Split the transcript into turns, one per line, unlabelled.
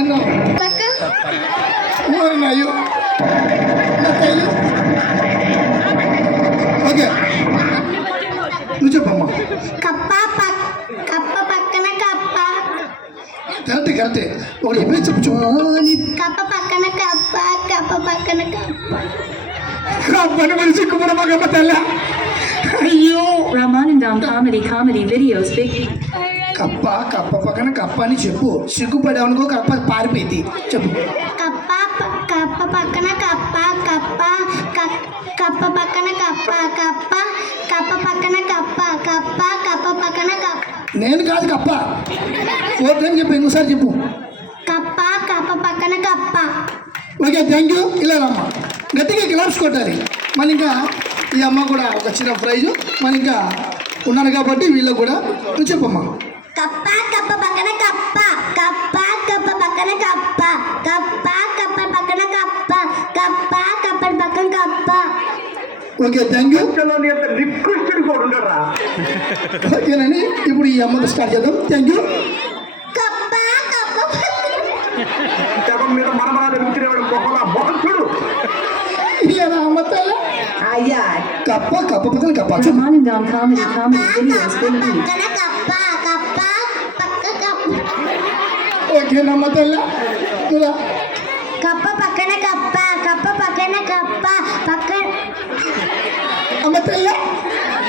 అన్నావు అయ్యో ఓకే నువ్వు చెప్పమ్మా.
కప్ప పక్కన కప్ప.
కరెక్టే కరెక్టే. ఒకటి ఎప్పుడు చెప్పు.
కప్ప పక్కన కప్ప. కప్ప పక్కన కప్ప.
కప్పని మనిషి కుమ్మర మగమ్మ తెల్ల. అయ్యో
Ramanandam comedy videos big.
కప్ప కప్ప పక్కన కప్ప అని చెప్పు. సిగ్గుపడావనుకో కప్ప పారిపోయింది. చెప్పు.
కప్ప పక్కన కప్ప. కప్ప పక్కన కప్ప. కప్ప పక్కన కప్ప. కప్ప పక్కన కప్ప.
నేను కాదు కప్ప. ఫోర్త్ టైం చెప్పు. ఇంకోసారి చెప్పు.
కప్ప పక్కన కప్ప.
Okay thank you. ఇలా రమ్మ గట్టిగా క్లాప్స్ కొట్టాలి. మళ్ళీ ఇంకా ఈ అమ్మ కూడా ఒక చిన్న ప్రైజ్ మళ్ళీ ఇంకా ఉన్నారు కాబట్టి వీళ్ళకి కూడా నువ్వు చెప్పమ్మా.
కప్ప పక్కన కప్ప. కప్ప పక్కన కప్ప. కప్ప పక్కన కప్ప. కప్ప పక్కన కప్ప.
Okay thank you. ఓకేనండి ఇప్పుడు ఈ అమ్మతో స్టార్ట్ చేద్దాం. Thank you. ఇలా అమ్మ తల్ల
అయ్యా
కప్ప పక్కన కప్ప.
Ramanandam comedy videos big.
Okay నమ్మ తల్ల ఇలా
కప్ప పక్కన కప్ప. కప్ప పక్కన కప్ప.
అమ్మ తల్ల